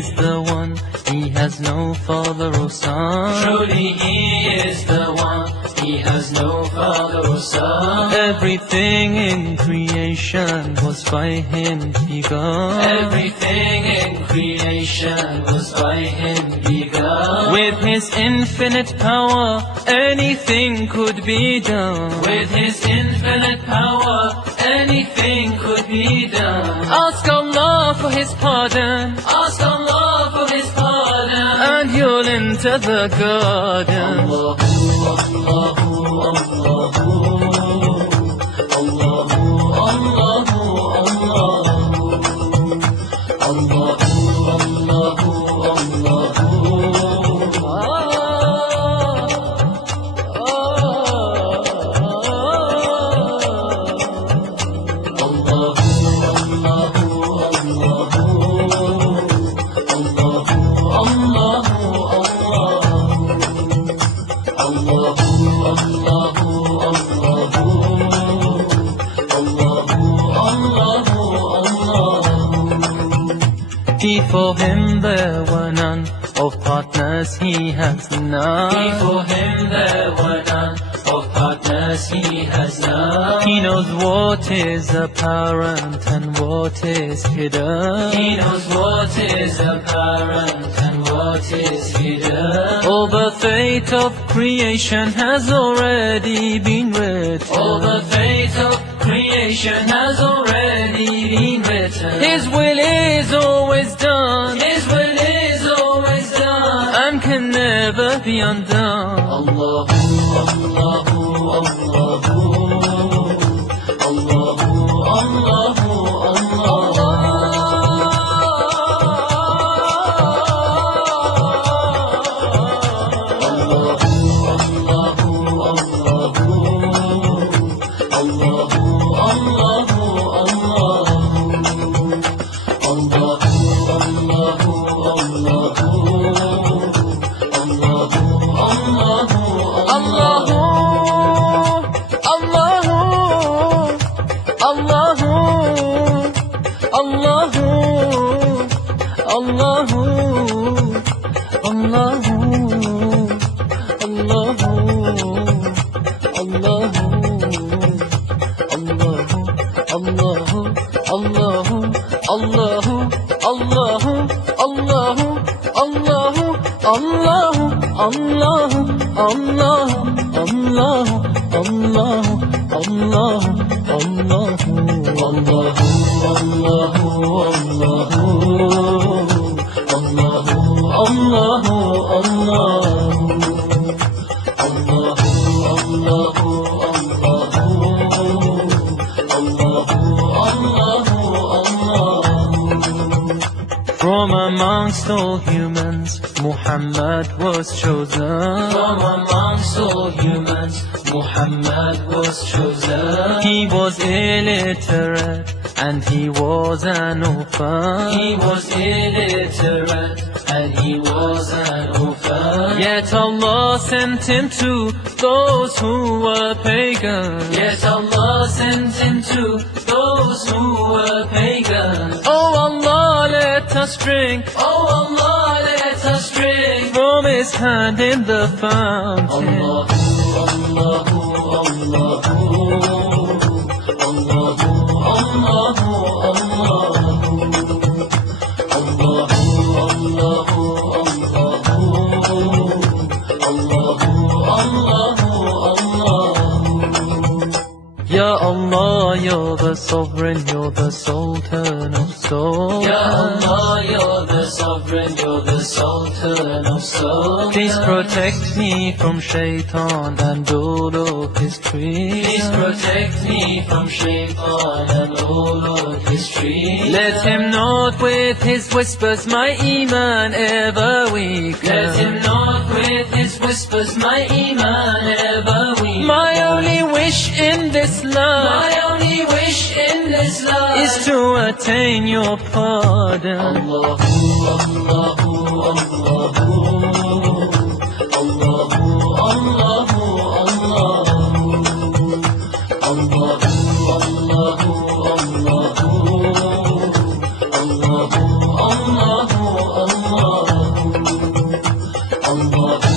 is the one, he has no father or son. Truly He is the one, He has no father or son. Everything in creation was by Him begun. Everything in creation was by Him begun. With His infinite power, anything could be done. With His infinite power, anything could be done. Ask Allah for His pardon, Ask Allah for His pardon, and you'll enter the garden. Before Him there were none, of partners He has none. Before Him there were none, of partners He has none. He knows what is apparent and what is hidden. He knows what is apparent and what is hidden. All the fate of creation has already been written. All the fate of creation has already been written. His will is always done, His will is always done, and can never be undone. Allahu, Allahu, Allahu, Allahu, Allahu, From amongst all humans, Muhammad was chosen. From amongst all humans, Muhammad was chosen. He was illiterate and he was an orphan. He was illiterate and he was an orphan. Yet Allah sent him to those who were pagan. Yet Allah sent him to those who were pagan. Oh Allah, let us drink. Oh Allah, let us drink from His hand in the fountain. Allahu, Allahu, Allahu, Allahu, Ya Allah, you're the sovereign, you're the sultan of souls. Ya Allah, you're the sovereign, you're the sultan of souls. Please protect me from shaitan and all of his trees. Please protect me from shaitan and all of his trees. Let him not with his whispers my iman ever weaken. Let him not with his whispers my iman ever weaken. My only wish in this life, my only wish in this life, is to attain your pardon. Allahu, Allahu, Allahu, Allahu, Allahu, Allahu, Allahu, Allahu, Allahu, Allahu, Allahu, Allahu. more than